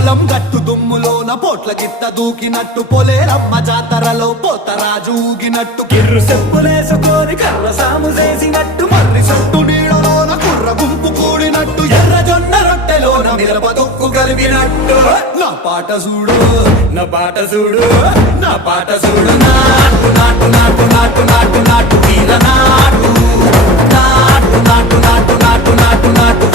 పొలం గట్టు దుమ్ములోన పోట్ల గిత్త దూకినట్టు పొలేరమ్మ జాతరలో పోతరాజు ఊగినట్టు కిర్రు చెప్పులేసుకొని కర్ర సాము చేసినట్టు మర్రి చుట్టు నీడలోన కుర్ర గుంపు కూడినట్టు ఎర్ర జొన్న రొట్టెలోన మిరప దొక్కు కలిపినట్టు నా పాట చూడు నా పాట చూడు నా పాట చూడు నాటు నాటు నాటు నాటు నాటు నాటు తీర నాటు నాటు నాటు నాటు నాటు నాటు నాటు